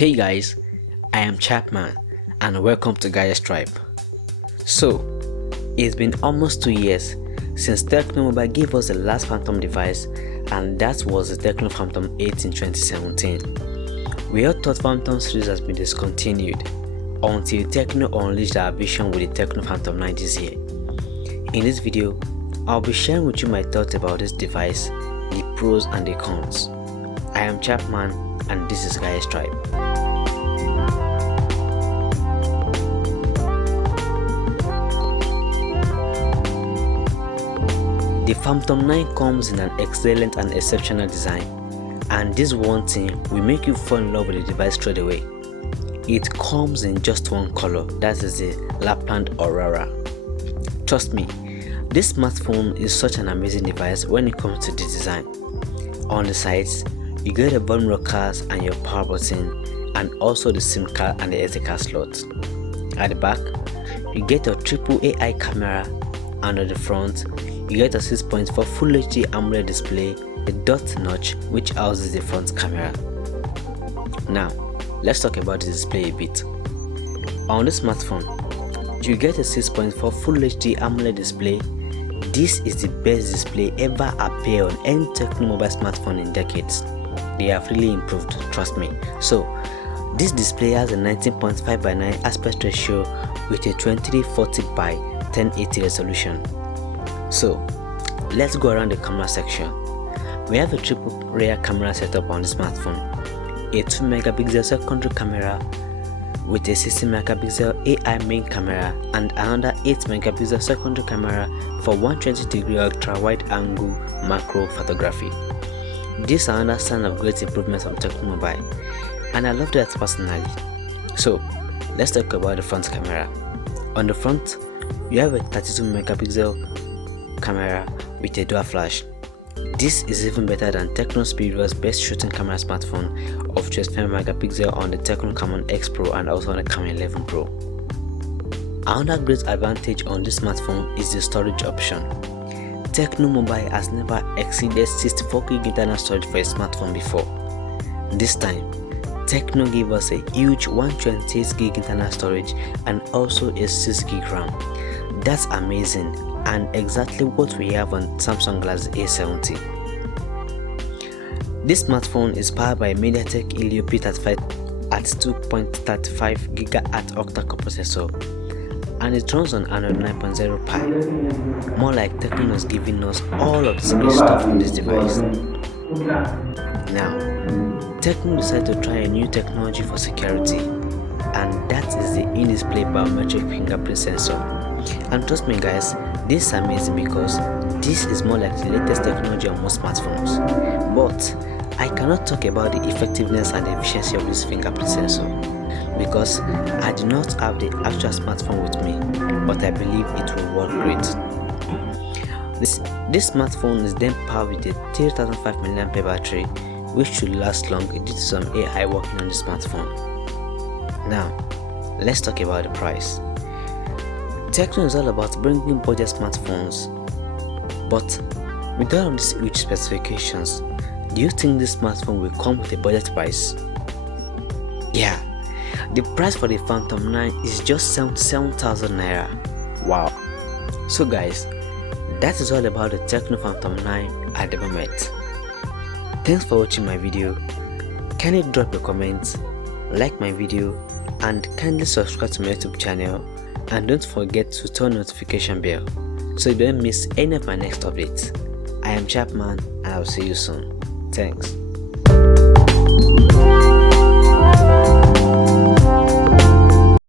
Hey guys, I am Chapman and welcome to GadgetStripe. So, it's been almost 2 years since Tecno Mobile gave us the last Phantom device, and that was the Tecno Phantom 8 in 2017. We all thought Phantom series has been discontinued until Tecno unleashed our vision with the Tecno Phantom 9 this year. In this video, I'll be sharing with you my thoughts about this device, the pros and the cons. I am Chapman and this is GadgetStripe. The Phantom 9 comes in an excellent and exceptional design, and this one thing will make you fall in love with the device straight away. It comes in just one color, that is the Lapland Aurora. Trust me, this smartphone is such an amazing device when it comes to the design. On the sides, you get the button rockers and your power button, and also the SIM card and the SD card slot. At the back, you get a triple AI camera, and at the front, you get a 6.4 Full HD AMOLED display, a dot notch which houses the front camera. Now, let's talk about the display a bit. On the smartphone, you get a 6.4 Full HD AMOLED display. This is the best display ever appear on any Tecno Mobile smartphone in decades. They have really improved, trust me. So, this display has a 19.5:9 aspect ratio with a 2340 by 1080 resolution. So, let's go around the camera section. We have a triple rear camera setup on the smartphone, a 2 megapixel secondary camera with a 60 megapixel AI main camera and another 8 megapixel secondary camera for 120-degree ultra wide angle macro photography. This is another sign of great improvements on Tecno Mobile, and I love that personally. So, let's talk about the front camera. On the front, you have a 32 megapixel camera with a dual flash. This is even better than Tecno's previous best shooting camera smartphone of 25 megapixel on the Tecno Camon X Pro and also on the Camon 11 Pro. Another great advantage on this smartphone is the storage option. Tecno Mobile has never exceeded 64GB internal storage for a smartphone before. This time, Tecno gave us a huge 128GB internal storage and also a 6GB RAM. That's amazing and exactly what we have on Samsung Galaxy A70. This smartphone is powered by a MediaTek Helio P35 at 2.35 GHz octa-core processor, and it runs on Android 9.0 Pie. More like Tecno is giving us all of the great stuff on this device. Now, Tecno decided to try a new technology for security, and that is the in-display biometric fingerprint sensor. And trust me guys, this is amazing because this is more like the latest technology on most smartphones. But I cannot talk about the effectiveness and the efficiency of this fingerprint sensor because I do not have the actual smartphone with me, but I believe it will work great. This smartphone is then powered with a 3005 mAh battery, which should last long due to some AI working on the smartphone. Now, let's talk about the price. Tecno is all about bringing budget smartphones, but with all of these huge specifications, do you think this smartphone will come with a budget price? Yeah, the price for the Phantom 9 is just 77,000 naira. Wow. So guys, that is all about the Tecno Phantom 9 at the moment. Thanks for watching my video. Kindly drop a comment, like my video, and kindly subscribe to my YouTube channel. And don't forget to turn notification bell so you don't miss any of my next updates. I am Chapman and I'll see you soon. Thanks.